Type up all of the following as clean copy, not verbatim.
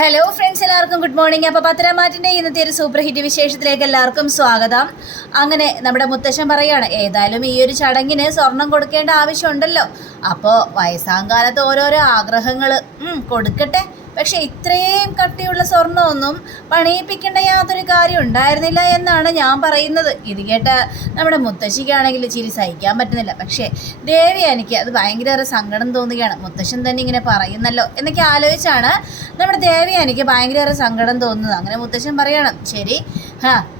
Hello friends, എല്ലാവർക്കും good morning. അപ്പോൾ പത്തരമാറ്റിൻ്റെ ഇന്നത്തെ ഒരു സൂപ്പർ ഹിറ്റ് വിശേഷത്തിലേക്ക് എല്ലാവർക്കും സ്വാഗതം. അങ്ങനെ നമ്മുടെ മുത്തശ്ശൻ പറയുകയാണ്, ഏതായാലും ഈ ഒരു ചടങ്ങിന് സ്വർണം കൊടുക്കേണ്ട ആവശ്യമുണ്ടല്ലോ, അപ്പോൾ വയസ്സാങ്കാലത്ത് ഓരോരോ ആഗ്രഹങ്ങൾ കൊടുക്കട്ടെ. പക്ഷെ ഇത്രയും കട്ടിയുള്ള സ്വർണ്ണമൊന്നും പണിയിപ്പിക്കേണ്ട യാതൊരു കാര്യം ഉണ്ടായിരുന്നില്ല എന്നാണ് ഞാൻ പറയുന്നത്. ഇത് കേട്ട നമ്മുടെ മുത്തശ്ശിക്കാണെങ്കിൽ ചിരി സഹിക്കാൻ പറ്റുന്നില്ല. പക്ഷേ ദേവയാനിക്ക് അത് ഭയങ്കര സങ്കടം തോന്നുകയാണ്. മുത്തശ്ശൻ തന്നെ ഇങ്ങനെ പറയുന്നല്ലോ എന്നൊക്കെ ആലോചിച്ചാണ് നമ്മുടെ ദേവയാനിക്ക് ഭയങ്കര സങ്കടം തോന്നുന്നത്. അങ്ങനെ മുത്തശ്ശൻ പറയണം, ശരി,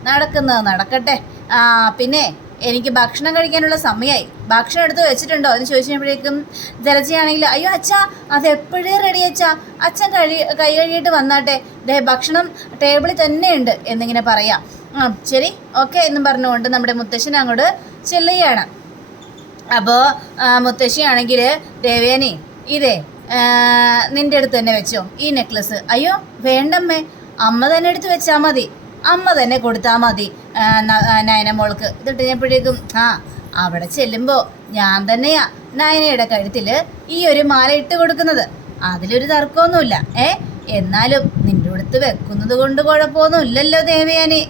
നടക്കുന്നത് നടക്കട്ടെ, പിന്നെ എനിക്ക് ഭക്ഷണം കഴിക്കാനുള്ള സമയമായി, ഭക്ഷണം എടുത്ത് വെച്ചിട്ടുണ്ടോ എന്ന് ചോദിച്ചപ്പോഴേക്കും ജലജയാണെങ്കിൽ, അയ്യോ അച്ഛാ, അതെപ്പോഴേ റെഡി അച്ഛാ, അച്ഛൻ കൈ കഴുകിയിട്ട് വന്നാട്ടെ, ഭക്ഷണം ടേബിളിൽ തന്നെ ഉണ്ട് എന്നിങ്ങനെ പറയാം. ശരി, ഓക്കെ എന്നും പറഞ്ഞുകൊണ്ട് നമ്മുടെ മുത്തശ്ശൻ അങ്ങോട്ട് ചെല്ലുകയാണ്. അപ്പോൾ മുത്തശ്ശിയാണെങ്കിൽ, ദേവയാനി ഇതേ നിൻ്റെ അടുത്ത് തന്നെ വെച്ചോ ഈ നെക്ലസ്. അയ്യോ വേണ്ടമ്മേ, അമ്മ തന്നെ എടുത്ത് വെച്ചാൽ മതി, അമ്മ തന്നെ കൊടുത്താൽ മതി നയനമോൾക്ക്. ഇതിട്ട് കഴിഞ്ഞപ്പോഴേക്കും അവിടെ ചെല്ലുമ്പോൾ ഞാൻ തന്നെയാ നയനയുടെ കഴുത്തിൽ ഈ ഒരു മാല ഇട്ട് കൊടുക്കുന്നത്, അതിലൊരു തർക്കമൊന്നുമില്ല. എന്നാലും നിൻ്റെ അടുത്ത് വെക്കുന്നത് കൊണ്ട് കുഴപ്പമൊന്നുമില്ലല്ലോ ദേവയാനി.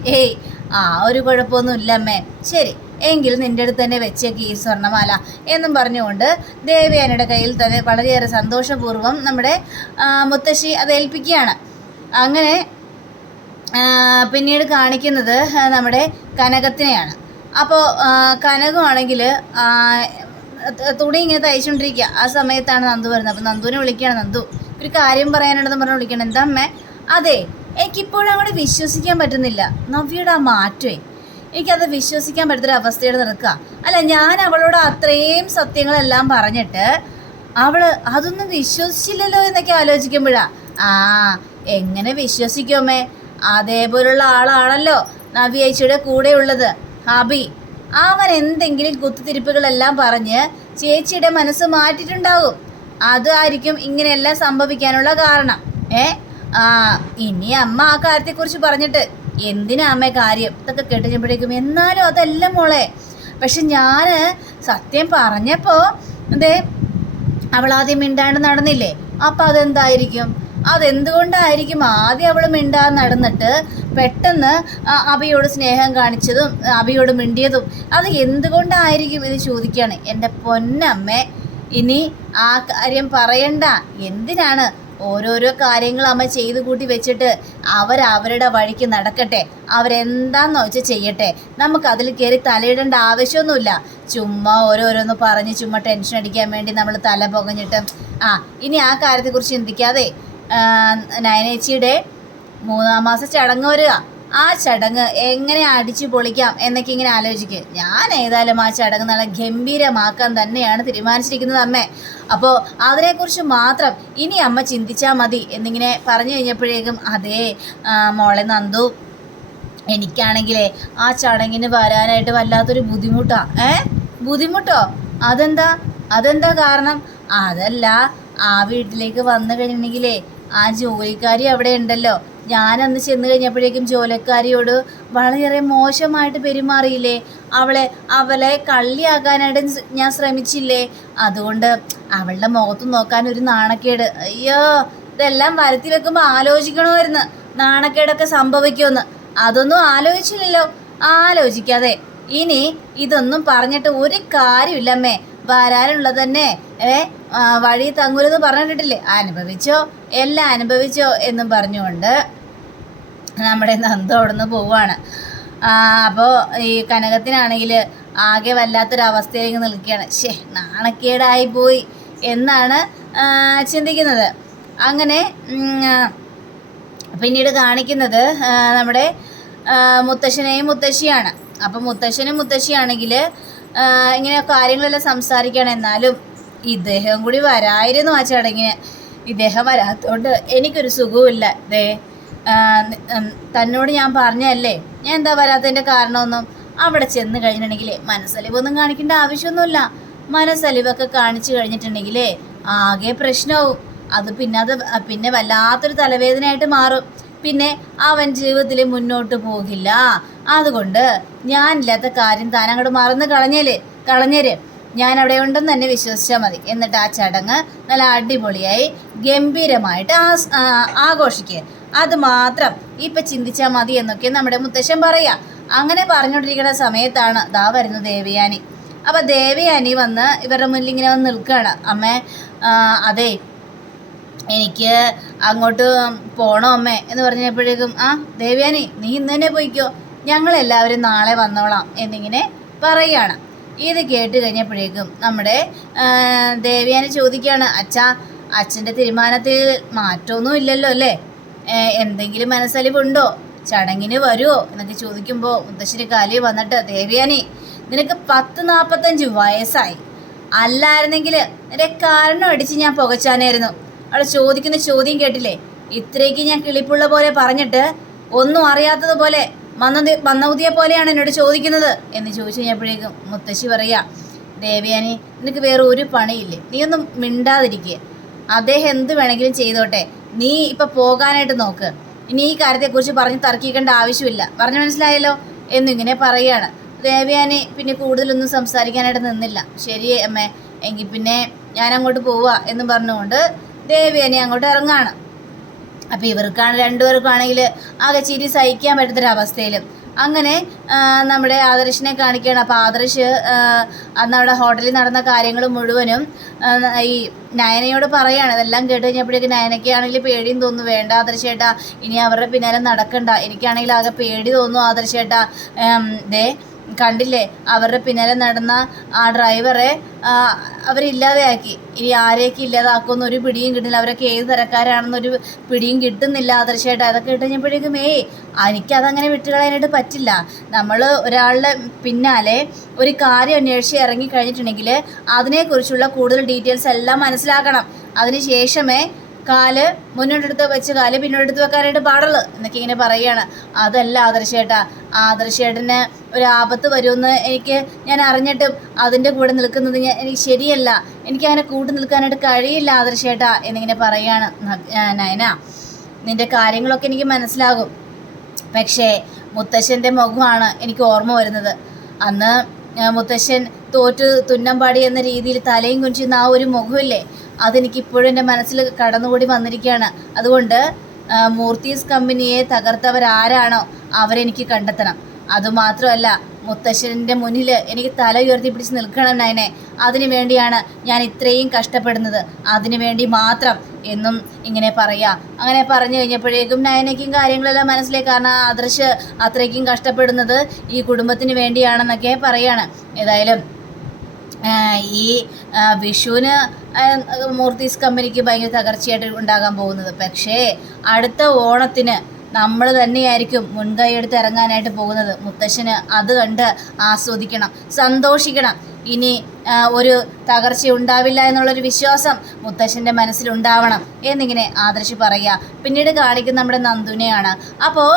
ഒരു കുഴപ്പമൊന്നുമില്ല അമ്മേ. ശരി, എങ്കിൽ നിൻ്റെ അടുത്ത് തന്നെ വെച്ചേക്ക് ഈ സ്വർണ്ണമാല എന്നും പറഞ്ഞുകൊണ്ട് ദേവയാനിയുടെ കയ്യിൽ തന്നെ വളരെയേറെ സന്തോഷപൂർവ്വം നമ്മുടെ മുത്തശ്ശി അത് ഏൽപ്പിക്കുകയാണ്. അങ്ങനെ പിന്നീട് കാണിക്കുന്നത് നമ്മുടെ കനകത്തിനെയാണ്. അപ്പോൾ കനകമാണെങ്കിൽ തുണി ഇങ്ങനെ തയ്ച്ചുകൊണ്ടിരിക്കുക. ആ സമയത്താണ് നന്ദു വരുന്നത്. അപ്പോൾ നന്ദുവിനെ വിളിക്കുകയാണ്. നന്ദു, ഒരു കാര്യം പറയാനുണ്ടെന്ന് പറഞ്ഞ് വിളിക്കണം. എന്താ അമ്മേ? അതെ, എനിക്കിപ്പോഴും അങ്ങോട്ട് വിശ്വസിക്കാൻ പറ്റുന്നില്ല നവ്യയുടെ ആ മാറ്റമേ. എനിക്കത് വിശ്വസിക്കാൻ പറ്റുന്നൊരു അവസ്ഥയോടെ നിൽക്കുക. അല്ല, ഞാൻ അവളോട് അത്രയും സത്യങ്ങളെല്ലാം പറഞ്ഞിട്ട് അവൾ അതൊന്നും വിശ്വസിച്ചില്ലല്ലോ എന്നൊക്കെ ആലോചിക്കുമ്പോഴാണ് എങ്ങനെ വിശ്വസിക്കുമേ? അതേപോലുള്ള ആളാണല്ലോ നവ്യ ചേച്ചിയുടെ കൂടെ ഉള്ളത് അബി. അവൻ എന്തെങ്കിലും കുത്തിത്തിരിപ്പുകളെല്ലാം പറഞ്ഞ് ചേച്ചിയുടെ മനസ്സ് മാറ്റിയിട്ടുണ്ടാവും. അതായിരിക്കും ഇങ്ങനെയെല്ലാം സംഭവിക്കാനുള്ള കാരണം. ഇനി അമ്മ ആ കാര്യത്തെക്കുറിച്ച് പറഞ്ഞിട്ട് എന്തിനാ അമ്മ കാര്യം ഇതൊക്കെ കേട്ടുമ്പോഴേക്കും, എന്നാലും അതല്ല മോളെ. പക്ഷെ ഞാൻ സത്യം പറഞ്ഞപ്പോൾ അവളാദ്യം മിണ്ടാണ്ട് നടന്നില്ലേ, അപ്പം അതെന്തായിരിക്കും? അതെന്തുകൊണ്ടായിരിക്കും ആദ്യം അവൾ മിണ്ടാതെ നടന്നിട്ട് പെട്ടെന്ന് അബിയോട് സ്നേഹം കാണിച്ചതും അബിയോട് മിണ്ടിയതും? അത് എന്തുകൊണ്ടായിരിക്കും എന്ന് ചോദിക്കുകയാണ്. എൻ്റെ പൊന്നമ്മേ, ഇനി ആ കാര്യം പറയണ്ട. എന്തിനാണ് ഓരോരോ കാര്യങ്ങൾ അമ്മ ചെയ്തു കൂട്ടി വെച്ചിട്ട് അവരവരുടെ വഴിക്ക് നടക്കട്ടെ, അവരെന്താണെന്ന് വെച്ചാൽ ചെയ്യട്ടെ. നമുക്കതിൽ കയറി തലയിടേണ്ട ആവശ്യമൊന്നുമില്ല. ചുമ്മാ ഓരോരോന്ന് പറഞ്ഞ് ചുമ്മാ ടെൻഷൻ അടിക്കാൻ വേണ്ടി നമ്മൾ തല പുകഞ്ഞിട്ട് ഇനി ആ കാര്യത്തെക്കുറിച്ച് ചിന്തിക്കാതെ നയനേച്ചിയുടെ 3-ാം മാസ ചടങ്ങ് വരിക. ആ ചടങ്ങ് എങ്ങനെ അടിച്ചു പൊളിക്കാം എന്നൊക്കെ ഇങ്ങനെ ആലോചിക്കുക. ഞാൻ ഏതായാലും ആ ചടങ്ങ് നല്ല ഗംഭീരമാക്കാൻ തന്നെയാണ് തീരുമാനിച്ചിരിക്കുന്നത് അമ്മേ. അപ്പോൾ അതിനെക്കുറിച്ച് മാത്രം ഇനി അമ്മ ചിന്തിച്ചാൽ മതി എന്നിങ്ങനെ പറഞ്ഞു കഴിഞ്ഞപ്പോഴേക്കും, അതേ മോളെ നന്ദു, എനിക്കാണെങ്കിലേ ആ ചടങ്ങിന് വരാനായിട്ട് വല്ലാത്തൊരു ബുദ്ധിമുട്ടാണ്. ബുദ്ധിമുട്ടോ? അതെന്താ കാരണം? അതല്ല, ആ വീട്ടിലേക്ക് വന്നു കഴിഞ്ഞിട്ടുണ്ടെങ്കിലേ ആ ജോലിക്കാരി അവിടെ ഉണ്ടല്ലോ, ഞാനന്ന് ചെന്ന് കഴിഞ്ഞപ്പോഴേക്കും ജോലിക്കാരിയോട് വളരെയേറെ മോശമായിട്ട് പെരുമാറിയില്ലേ, അവളെ കള്ളിയാക്കാനായിട്ട് ഞാൻ ശ്രമിച്ചില്ലേ, അതുകൊണ്ട് അവളുടെ മുഖത്ത് നോക്കാൻ ഒരു നാണക്കേട്. അയ്യോ, ഇതെല്ലാം വരുത്തി വെക്കുമ്പോൾ ആലോചിക്കണമായിരുന്നു നാണക്കേടൊക്കെ സംഭവിക്കുമെന്ന്. അതൊന്നും ആലോചിച്ചില്ലല്ലോ. ആലോചിക്കാതെ ഇനി ഇതൊന്നും പറഞ്ഞിട്ട് ഒരു കാര്യമില്ലമ്മേ. വരാനുള്ളത് തന്നെ വഴി തങ്ങൂരെന്ന് പറഞ്ഞിട്ടില്ലേ, അനുഭവിച്ചോ, എല്ലാം അനുഭവിച്ചോ എന്നും പറഞ്ഞുകൊണ്ട് നമ്മുടെ നന്ദു അവിടെ നിന്ന് പോവുകയാണ്. അപ്പോൾ ഈ കനകത്തിനാണെങ്കിൽ ആകെ വല്ലാത്തൊരവസ്ഥയിലേക്ക് നിൽക്കുകയാണ്. നാണക്കേടായി പോയി എന്നാണ് ചിന്തിക്കുന്നത്. അങ്ങനെ പിന്നീട് കാണിക്കുന്നത് നമ്മുടെ മുത്തശ്ശനെയും മുത്തശ്ശിയാണ്. അപ്പോൾ മുത്തശ്ശനും മുത്തശ്ശിയാണെങ്കിൽ ഇങ്ങനെ കാര്യങ്ങളെല്ലാം സംസാരിക്കുകയാണ്. എന്നാലും ഇദ്ദേഹം കൂടി വരായിരുന്നു ആ ചടങ്ങിന്. ഇദ്ദേഹം വരാത്തതുകൊണ്ട് എനിക്കൊരു സുഖവുമില്ല. തന്നോട് ഞാൻ പറഞ്ഞല്ലേ, ഞാൻ എന്താ വരാത്തതിൻ്റെ കാരണമൊന്നും. അവിടെ ചെന്ന് കഴിഞ്ഞിട്ടുണ്ടെങ്കിൽ മനസ്സലിവൊന്നും കാണിക്കേണ്ട ആവശ്യമൊന്നുമില്ല. മനസ്സലിവൊക്കെ കാണിച്ചു കഴിഞ്ഞിട്ടുണ്ടെങ്കിൽ ആകെ പ്രശ്നമാവും. അത് പിന്നെ വല്ലാത്തൊരു തലവേദനയായിട്ട് മാറും. പിന്നെ അവൻ ജീവിതത്തിൽ മുന്നോട്ട് പോകില്ല. അതുകൊണ്ട് ഞാനില്ലാത്ത കാര്യം താൻ അങ്ങോട്ട് മറന്ന് കളഞ്ഞേര്. ഞാൻ അവിടെ ഉണ്ടെന്ന് തന്നെ വിശ്വസിച്ചാൽ മതി. എന്നിട്ട് ആ ചടങ്ങ് നല്ല അടിപൊളിയായി ഗംഭീരമായിട്ട് ആഘോഷിക്കുക. അത് മാത്രം ഇപ്പം ചിന്തിച്ചാൽ മതി എന്നൊക്കെ നമ്മുടെ മുത്തശ്ശൻ പറയാ. അങ്ങനെ പറഞ്ഞുകൊണ്ടിരിക്കുന്ന സമയത്താണ് ദാ വരുന്നു ദേവയാനി. അപ്പം ദേവയാനി വന്ന് ഇവരുടെ മുന്നിൽ ഇങ്ങനെ വന്ന് നിൽക്കുകയാണ്. അമ്മേ, അതെ, എനിക്ക് അങ്ങോട്ട് പോകണോ അമ്മേ എന്ന് പറഞ്ഞപ്പോഴേക്കും, ദേവയാനി നീ ഇന്ന് തന്നെ പോയിക്കോ, ഞങ്ങളെല്ലാവരും നാളെ വന്നോളാം എന്നിങ്ങനെ പറയുകയാണ്. ഇത് കേട്ട് കഴിഞ്ഞപ്പോഴേക്കും നമ്മുടെ ദേവയാനി ചോദിക്കുകയാണ്, അച്ഛൻ്റെ തീരുമാനത്തിൽ മാറ്റമൊന്നും ഇല്ലല്ലോ അല്ലേ? എന്തെങ്കിലും മനസ്സലിവുണ്ടോ? ചടങ്ങിന് വരുമോ എന്നൊക്കെ ചോദിക്കുമ്പോൾ മുത്തശ്ശിന് കാലി വന്നിട്ട്, ദേവയാനി നിനക്ക് 40-45 വയസ്സായി. അല്ലായിരുന്നെങ്കിൽ എൻ്റെ കാരണം അടിച്ച് ഞാൻ പുകച്ചാനായിരുന്നു. അവൾ ചോദിക്കുന്ന ചോദ്യം കേട്ടില്ലേ? ഇത്രയ്ക്ക് ഞാൻ കിളിപ്പുള്ള പോലെ പറഞ്ഞിട്ട് ഒന്നും അറിയാത്തതുപോലെ മന്ദബുദ്ധിയെ പോലെയാണ് എന്നോട് ചോദിക്കുന്നത് എന്ന് ചോദിച്ചു കഴിഞ്ഞപ്പോഴേക്കും മുത്തശ്ശി പറയാ, ദേവയാനി നിനക്ക് വേറെ ഒരു പണിയില്ലേ? നീ ഒന്നും മിണ്ടാതിരിക്കുക. അദ്ദേഹം എന്ത് വേണമെങ്കിലും ചെയ്തോട്ടെ, നീ ഇപ്പം പോകാനായിട്ട് നോക്ക്. ഇനി ഈ കാര്യത്തെക്കുറിച്ച് പറഞ്ഞ് തർക്കിക്കേണ്ട ആവശ്യമില്ല. പറഞ്ഞു മനസ്സിലായല്ലോ എന്നിങ്ങനെ പറയുകയാണ്. ദേവയാനി പിന്നെ കൂടുതലൊന്നും സംസാരിക്കാനായിട്ട് നിന്നില്ല. ശരി അമ്മേ, എങ്കിൽ പിന്നെ ഞാൻ അങ്ങോട്ട് പോവുക എന്ന് പറഞ്ഞുകൊണ്ട് ദേവയാനി അങ്ങോട്ട് ഇറങ്ങാണ്. അപ്പോൾ ഇവർക്കാണ് രണ്ടുപേർക്കാണെങ്കിൽ ആകെ ചിരി സഹിക്കാൻ പറ്റുന്നൊരവസ്ഥയിലും അങ്ങനെ നമ്മുടെ ആദർശിനെ കാണിക്കുകയാണ്. അപ്പോൾ ആദർശ് അന്ന് അവിടെ ഹോട്ടലിൽ നടന്ന കാര്യങ്ങൾ മുഴുവനും ഈ നയനയോട് പറയുകയാണ്. ഇതെല്ലാം കേട്ട് കഴിഞ്ഞപ്പോഴേക്കും നയനയ്ക്കാണെങ്കിൽ പേടിയും തോന്നുന്നു. വേണ്ട ആദർശേട്ടാ, ഇനി അവരുടെ പിന്നാലെ നടക്കണ്ട, എനിക്കാണെങ്കിൽ ആകെ പേടി തോന്നുന്നു ആദർശേട്ടാ. കണ്ടില്ലേ, അവരുടെ പിന്നാലെ നടന്ന ആ ഡ്രൈവറെ അവരില്ലാതെയാക്കി. ഇനി ആരെയൊക്കെ ഇല്ലാതാക്കുമെന്ന് ഒരു പിടിയും കിട്ടുന്നില്ല. അവരൊക്കെ ഏത് തരക്കാരാണെന്നൊരു പിടിയും കിട്ടുന്നില്ല ആദർശമായിട്ട്. അതൊക്കെ ഇട്ടുകഴിഞ്ഞപ്പോഴേക്കും എനിക്കതങ്ങനെ വിട്ടുകളയാനായിട്ട് പറ്റില്ല. നമ്മൾ ഒരാളുടെ പിന്നാലെ ഒരു കാര്യം അന്വേഷിച്ച് ഇറങ്ങിക്കഴിഞ്ഞിട്ടുണ്ടെങ്കിൽ അതിനെക്കുറിച്ചുള്ള കൂടുതൽ ഡീറ്റെയിൽസ് എല്ലാം മനസ്സിലാക്കണം. അതിന് ശേഷമേ കാല് മുന്നോട്ടെടുത്ത് വെച്ച് കാല് പിന്നോട്ടെടുത്ത് വെക്കാനായിട്ട് പാടുള്ളൂ എന്നൊക്കെ ഇങ്ങനെ പറയുകയാണ്. അതല്ല ആദർശേട്ടാ, ആദർശേട്ടന് ഒരു ആപത്ത് വരുമെന്ന് ഞാൻ അറിഞ്ഞിട്ടും അതിൻ്റെ കൂടെ നിൽക്കുന്നത് എനിക്ക് ശരിയല്ല. എനിക്കങ്ങനെ കൂട്ടി നിൽക്കാനായിട്ട് കഴിയില്ല ആദർശേട്ടാ എന്നിങ്ങനെ പറയുകയാണ്. നയന, നിൻ്റെ കാര്യങ്ങളൊക്കെ എനിക്ക് മനസ്സിലാകും. പക്ഷേ മുത്തശ്ശൻ്റെ മുഖമാണ് എനിക്ക് ഓർമ്മ വരുന്നത്. അന്ന് മുത്തശ്ശൻ തുന്നമ്പാടി എന്ന രീതിയിൽ തലയും കുഞ്ചുന്ന ആ ഒരു മുഖമില്ലേ, അതെനിക്കിപ്പോഴും എൻ്റെ മനസ്സിൽ കടന്നുകൂടി വന്നിരിക്കുകയാണ്. അതുകൊണ്ട് മൂർത്തീസ് കമ്പനിയെ തകർത്തവരാരാണോ അവരെനിക്ക് കണ്ടെത്തണം. അതുമാത്രമല്ല, മുത്തശ്ശൻ്റെ മുന്നിൽ എനിക്ക് തല ഉയർത്തി പിടിച്ച് നിൽക്കണം നയനെ. അതിനു വേണ്ടിയാണ് ഞാൻ ഇത്രയും കഷ്ടപ്പെടുന്നത്, അതിനു വേണ്ടി മാത്രം എന്നും ഇങ്ങനെ പറയുക. അങ്ങനെ പറഞ്ഞു കഴിഞ്ഞപ്പോഴേക്കും നയനയ്ക്കും കാര്യങ്ങളെല്ലാം മനസ്സിലായി. കാരണം ആദർശ് അത്രയ്ക്കും കഷ്ടപ്പെടുന്നത് ഈ കുടുംബത്തിന് വേണ്ടിയാണെന്നൊക്കെ പറയാണ്. ഏതായാലും ഈ വിഷുവിന് മൂർത്തീസ് കമ്പനിക്ക് ഭയങ്കര തകർച്ചയായിട്ട് ഉണ്ടാകാൻ പോകുന്നത്. പക്ഷേ അടുത്ത ഓണത്തിന് നമ്മൾ തന്നെയായിരിക്കും മുൻകൈ എടുത്ത് ഇറങ്ങാനായിട്ട് പോകുന്നത്. മുത്തശ്ശന് അത് കണ്ട് ആസ്വദിക്കണം, സന്തോഷിക്കണം. ഇനി ഒരു തകർച്ച ഉണ്ടാവില്ല എന്നുള്ളൊരു വിശ്വാസം മുത്തശ്ശൻ്റെ മനസ്സിലുണ്ടാവണം എന്നിങ്ങനെ ആദർശ് പറയുക. പിന്നീട് കാണിക്കുന്ന നമ്മുടെ നന്ദുവിനെയാണ്. അപ്പോൾ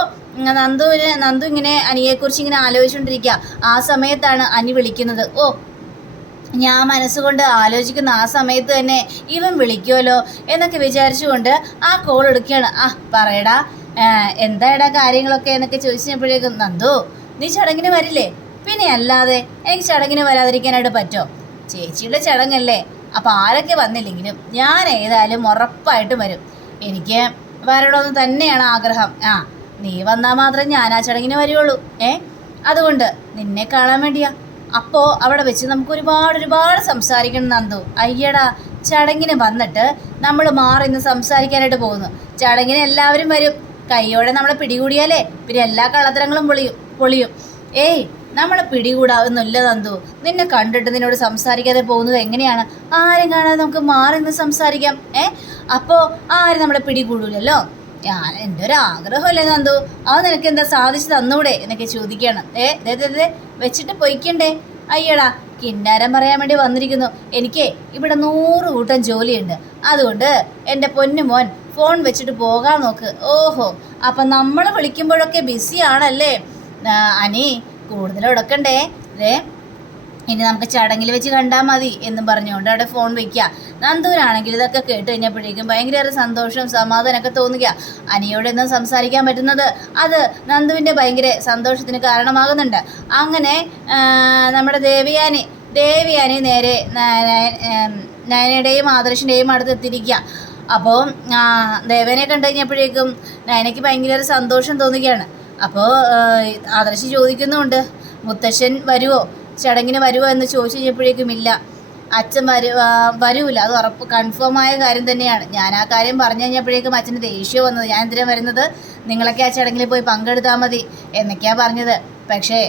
നന്ദു ഇങ്ങനെ അനിയെക്കുറിച്ച് ഇങ്ങനെ ആലോചിച്ചുകൊണ്ടിരിക്കുക. ആ സമയത്താണ് അനി വിളിക്കുന്നത്. ഞാൻ മനസ്സുകൊണ്ട് ആലോചിക്കുന്ന ആ സമയത്ത് തന്നെ ഇവൻ വിളിക്കുമല്ലോ എന്നൊക്കെ വിചാരിച്ചുകൊണ്ട് ആ കോൾ എടുക്കുകയാണ്. പറയടാ, എന്തായടാ കാര്യങ്ങളൊക്കെ എന്നൊക്കെ ചോദിച്ചപ്പോഴേക്കും, നന്ദു നീ ചടങ്ങിന് വരില്ലേ? പിന്നെ അല്ലാതെ എനിക്ക് ചടങ്ങിന് വരാതിരിക്കാനായിട്ട് പറ്റുമോ? ചേച്ചിയുടെ ചടങ്ങല്ലേ, അപ്പോൾ ആരൊക്കെ വന്നില്ലെങ്കിലും ഞാൻ ഏതായാലും ഉറപ്പായിട്ടും വരും. എനിക്ക് വരണമെന്ന് തന്നെയാണ് ആഗ്രഹം. നീ വന്നാൽ മാത്രമേ ഞാൻ ആ ചടങ്ങിന് വരുള്ളൂ. അതുകൊണ്ട് നിന്നെ കാണാൻ വേണ്ടിയാ. അപ്പോൾ അവിടെ വെച്ച് നമുക്ക് ഒരുപാട് സംസാരിക്കണം നന്ദു. അയ്യടാ, ചടങ്ങിന് വന്നിട്ട് നമ്മൾ മാറി ഇന്ന് സംസാരിക്കാനായിട്ട് പോകുന്നു. ചടങ്ങിന് എല്ലാവരും വരും. കൈയോടെ നമ്മളെ പിടികൂടിയാലേ പിന്നെ എല്ലാ കള്ളത്തരങ്ങളും പൊളിയും. നമ്മളെ പിടികൂടാവുന്നില്ല നന്ദു. നിന്നെ കണ്ടിട്ട് നിന്നോട് സംസാരിക്കാതെ പോകുന്നത് എങ്ങനെയാണ്? ആരും കാണാതെ നമുക്ക് മാറി നിന്ന് സംസാരിക്കാം. അപ്പോൾ ആരും നമ്മളെ പിടികൂടൂലല്ലോ. എൻ്റെ ഒരു ആഗ്രഹമല്ലേ നന്ദു, അത് നിനക്ക് എന്താ സാധിച്ചു തന്നൂടെ എന്നൊക്കെ ചോദിക്കണം. വെച്ചിട്ട് പൊയ്ക്കണ്ടേ? അയ്യടാ, കിന്നാരം പറയാൻ വേണ്ടി വന്നിരിക്കുന്നു. എനിക്ക് ഇവിടെ 100 കൂട്ടം ജോലിയുണ്ട്. അതുകൊണ്ട് എൻ്റെ പൊന്നുമോൻ ഫോൺ വെച്ചിട്ട് പോകാൻ നോക്ക്. അപ്പം നമ്മൾ വിളിക്കുമ്പോഴൊക്കെ ബിസിയാണല്ലേ അനി, കൂടുതൽ ഉടക്കണ്ടേ. ഇനി നമുക്ക് ചടങ്ങിൽ വെച്ച് കണ്ടാൽ മതി എന്നും പറഞ്ഞുകൊണ്ട് അവിടെ ഫോൺ വയ്ക്കുക. നന്ദുവിനാണെങ്കിൽ ഇതൊക്കെ കേട്ട് കഴിഞ്ഞപ്പോഴേക്കും ഭയങ്കര സന്തോഷവും സമാധാനമൊക്കെ തോന്നുക. അനിയോട് എന്നും സംസാരിക്കാൻ പറ്റുന്നത് അത് നന്ദുവിൻ്റെ ഭയങ്കര സന്തോഷത്തിന് കാരണമാകുന്നുണ്ട്. അങ്ങനെ നമ്മുടെ ദേവയാനി ദേവയാനി നേരെ നയനയുടെയും ആദർശിൻ്റെയും അടുത്ത് എത്തിയിരിക്കുക. അപ്പോൾ ദേവനെ കണ്ടു കഴിഞ്ഞപ്പോഴേക്കും നയനയ്ക്ക് ഭയങ്കര സന്തോഷം തോന്നുകയാണ്. അപ്പോൾ ആദർശ് ചോദിക്കുന്നുമുണ്ട്, മുത്തശ്ശൻ വരുമോ, ചടങ്ങിന് വരുമോ എന്ന് ചോദിച്ചു കഴിഞ്ഞപ്പോഴേക്കും ഇല്ല, അച്ഛൻ വരൂല, അത് ഉറപ്പ് കൺഫേമായ കാര്യം തന്നെയാണ്. ഞാൻ ആ കാര്യം പറഞ്ഞു കഴിഞ്ഞപ്പോഴേക്കും അച്ഛന് ദേഷ്യം വന്നത്, ഞാൻ എന്തിനാണ് വരുന്നത്, നിങ്ങളൊക്കെ ആ ചടങ്ങിൽ പോയി പങ്കെടുത്താൽ മതി എന്നൊക്കെയാണ് പറഞ്ഞത്. പക്ഷേ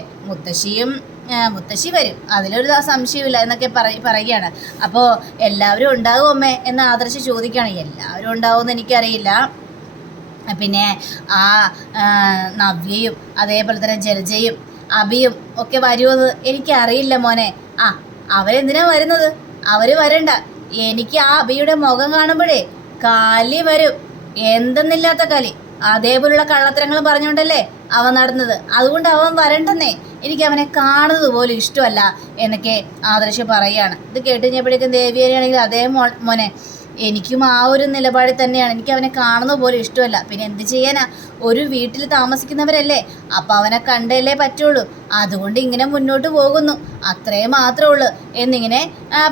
മുത്തശ്ശി വരും, അതിലൊരു സംശയമില്ല എന്നൊക്കെ പറയുകയാണ്. അപ്പോൾ എല്ലാവരും ഉണ്ടാവും അമ്മേ എന്ന് ആദർശ് ചോദിക്കുകയാണ്. എല്ലാവരും ഉണ്ടാവുമെന്ന് എനിക്കറിയില്ല, പിന്നെ ആ നവ്യയും അതേപോലെ തന്നെ ജലജയും അഭിയും ഒക്കെ വരുമെന്ന് എനിക്കറിയില്ല മോനെ. അവരെന്തിനാ വരുന്നത്, അവർ വരണ്ട. എനിക്ക് ആ അഭിയുടെ മുഖം കാണുമ്പോഴേ കലി വരും, എന്തെന്നില്ലാത്ത കലി. അതേപോലുള്ള കള്ളത്തരങ്ങൾ പറഞ്ഞുകൊണ്ടല്ലേ അവൻ നടന്നത്, അതുകൊണ്ട് അവൻ വരണ്ടെന്നേ. എനിക്ക് അവനെ കാണുന്നത് പോലും ഇഷ്ടമല്ല എന്നൊക്കെ ആദർശ് പറയുകയാണ്. ഇത് കേട്ട് കഴിഞ്ഞപ്പോഴേക്കും ദേവിയാണെങ്കിൽ അതേ മോനെ, എനിക്കും ആ ഒരു നിലപാടിൽ തന്നെയാണ്. എനിക്ക് അവനെ കാണുന്നത് പോലും ഇഷ്ടമല്ല. പിന്നെ എന്ത് ചെയ്യാനാ, ഒരു വീട്ടിൽ താമസിക്കുന്നവരല്ലേ, അപ്പോൾ അവനെ കണ്ടല്ലേ പറ്റുള്ളൂ. അതുകൊണ്ട് ഇങ്ങനെ മുന്നോട്ട് പോകുന്നു, അത്രേ മാത്രമേ ഉള്ളൂ എന്നിങ്ങനെ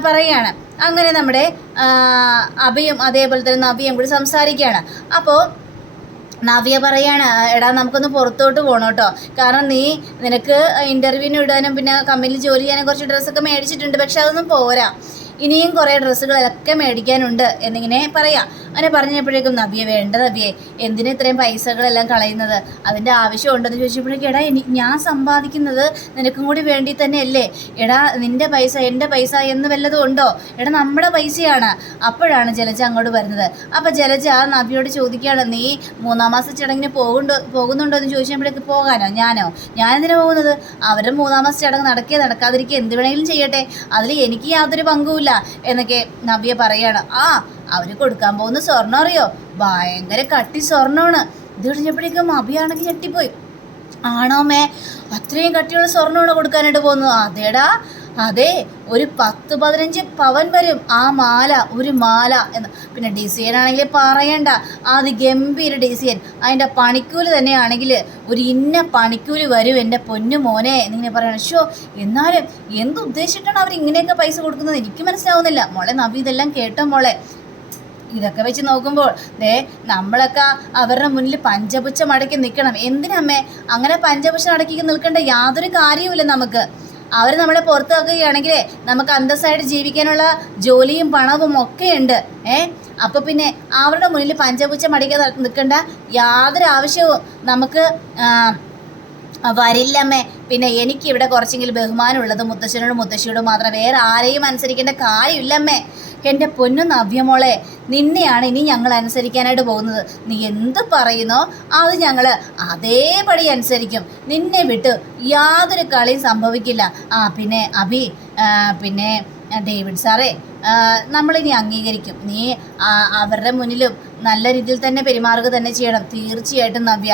പറയുകയാണ്. അങ്ങനെ നമ്മുടെ അഭിയും അതേപോലെ തന്നെ നവ്യയും കൂടി സംസാരിക്കുകയാണ്. അപ്പോൾ നവ്യ പറയാണ്, എടാ നമുക്കൊന്ന് പുറത്തോട്ട് പോകണം കേട്ടോ, കാരണം നിനക്ക് ഇൻ്റർവ്യൂവിന് ഇടാനും പിന്നെ കമ്പനിയിൽ ജോലി ചെയ്യാനും കുറച്ച് ഡ്രസ്സൊക്കെ മേടിച്ചിട്ടുണ്ട്, പക്ഷെ അതൊന്നും പോരാ, ഇനിയും കുറേ ഡ്രസ്സുകളൊക്കെ മേടിക്കാനുണ്ട് എന്നിങ്ങനെ പറയാം. അങ്ങനെ പറഞ്ഞപ്പോഴേക്കും നവ്യ, വേണ്ട നവ്യേ, എന്തിനാ ഇത്രയും പൈസകളെല്ലാം കളയുന്നത്, അതിൻ്റെ ആവശ്യമുണ്ടെന്ന് ചോദിച്ചപ്പോഴേക്കും, എടാ ഞാൻ സമ്പാദിക്കുന്നത് നിനക്കും കൂടി വേണ്ടി തന്നെയല്ലേ, എടാ നിൻ്റെ പൈസ എൻ്റെ പൈസ എന്ന് വല്ലതും ഉണ്ടോ, എടാ നമ്മുടെ പൈസയാണ്. അപ്പോഴാണ് ജലജ അങ്ങോട്ട് വരുന്നത്. അപ്പോൾ ജലജ നവ്യയോട് ചോദിക്കുകയാണ്, നീ 3-ാം മാസ ചടങ്ങിന് പോകുന്നുണ്ടോ എന്ന് ചോദിച്ചപ്പോഴേക്ക്, പോകാനോ ഞാനെന്തിനാ പോകുന്നത്, അവരുടെ 3-ാം മാസ ചടങ്ങ് നടക്കാതിരിക്കുക എന്ത് വേണമെങ്കിലും ചെയ്യട്ടെ, അതിൽ എനിക്ക് യാതൊരു പങ്കുമില്ല എന്നൊക്കെ നവ്യ പറയാണ്. അവർ കൊടുക്കാൻ പോകുന്ന സ്വർണ്ണം അറിയോ, ഭയങ്കര കട്ടി സ്വർണ്ണമാണ്. ഇത് കഴിഞ്ഞപ്പോഴേക്കും അഭിയാണെങ്കിൽ ഞെട്ടിപ്പോയി. ആണോമേ, അത്രയും കട്ടിയുള്ള സ്വർണ്ണമാണ് കൊടുക്കാനായിട്ട് പോകുന്നത്? അതേടാ, അതെ, ഒരു 10-15 പവൻ വരും ആ മാല, ഒരു മാല എന്ന്. പിന്നെ ഡിസൈൻ ആണെങ്കിൽ പറയണ്ട, അത് ഗംഭീര ഡിസൈൻ, അതിൻ്റെ പണിക്കൂലി തന്നെയാണെങ്കിൽ ഒരു ഇന്ന പണിക്കൂലി വരും എൻ്റെ പൊന്നു മോനെ എന്നിങ്ങനെ പറയണം. ഷോ, എന്നാലും എന്തുദ്ദേശിച്ചിട്ടാണ് അവർ ഇങ്ങനെയൊക്കെ പൈസ കൊടുക്കുന്നത് എനിക്ക് മനസ്സിലാവുന്നില്ല. മോളെ നവ്യ ഇതെല്ലാം കേട്ടോ മോളെ, ഇതൊക്കെ വെച്ച് നോക്കുമ്പോൾ നമ്മളൊക്കെ അവരുടെ മുന്നിൽ പഞ്ചപുച്ഛം അടക്കി നിൽക്കണം. എന്തിനമ്മേ അങ്ങനെ പഞ്ചപുച്ഛം അടക്കി നിൽക്കേണ്ട യാതൊരു കാര്യവുമില്ല നമുക്ക്. അവർ നമ്മളെ പുറത്താക്കുകയാണെങ്കിൽ നമുക്ക് അന്തസ്സായിട്ട് ജീവിക്കാനുള്ള ജോലിയും പണവും ഒക്കെ ഉണ്ട്. അപ്പോൾ പിന്നെ അവരുടെ മുന്നിൽ പഞ്ചപുച്ഛം അടിക്കാൻ നിൽക്കേണ്ട യാതൊരു ആവശ്യവും നമുക്ക് വരില്ലമ്മേ. പിന്നെ എനിക്കിവിടെ കുറച്ചെങ്കിലും ബഹുമാനമുള്ളത് മുത്തശ്ശനോടും മുത്തശ്ശിയോടും മാത്രം, വേറെ ആരെയും അനുസരിക്കേണ്ട കാര്യമില്ലമ്മേ. എൻ്റെ പൊന്നു നവ്യമോളെ, നിന്നെയാണ് ഇനി ഞങ്ങൾ അനുസരിക്കാനായിട്ട് പോകുന്നത്. നീ എന്ത് പറയുന്നോ അത് ഞങ്ങൾ അതേപടി അനുസരിക്കും. നിന്നെ വിട്ട് യാതൊരു കളിയും സംഭവിക്കില്ല. പിന്നെ അഭി, പിന്നെ ഡേവിഡ് സാറേ, നമ്മളിനി അംഗീകരിക്കും. നീ അവരുടെ മുന്നിലും നല്ല രീതിയിൽ തന്നെ പെരുമാറുക തന്നെ ചെയ്യണം. തീർച്ചയായിട്ടും നവ്യ,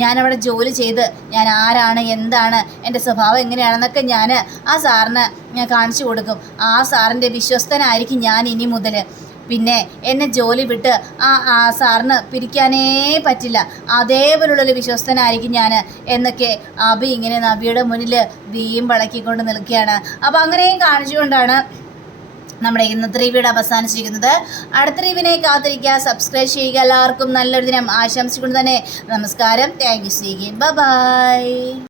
ഞാൻ അവിടെ ജോലി ചെയ്ത് ഞാൻ ആരാണ്, എന്താണ്, എൻ്റെ സ്വഭാവം എങ്ങനെയാണെന്നൊക്കെ ഞാൻ ആ സാറിന് കാണിച്ചു കൊടുക്കും. ആ സാറിൻ്റെ വിശ്വസ്തനായിരിക്കും ഞാൻ ഇനി മുതൽ. പിന്നെ എന്നെ ജോലി വിട്ട് ആ സാറിന് പിരിക്കാനേ പറ്റില്ല, അതേപോലുള്ളൊരു വിശ്വസ്തനായിരിക്കും ഞാൻ എന്നൊക്കെ അഭി ഇങ്ങനെ നവ്യയുടെ മുന്നിൽ വീം വളക്കിക്കൊണ്ട് നിൽക്കുകയാണ്. അപ്പോൾ അങ്ങനെയും കാണിച്ചുകൊണ്ടാണ് നമ്മുടെ ഇന്നത്തെ റിവ്യൂടെ അവസാനിച്ചിരിക്കുന്നത്. അടുത്ത റിവ്യൂവിനെ കാത്തിരിക്കുക, സബ്സ്ക്രൈബ് ചെയ്യുക. എല്ലാവർക്കും നല്ലൊരു ദിനം ആശംസിച്ചുകൊണ്ട് തന്നെ നമസ്കാരം. Thank you. See again. By.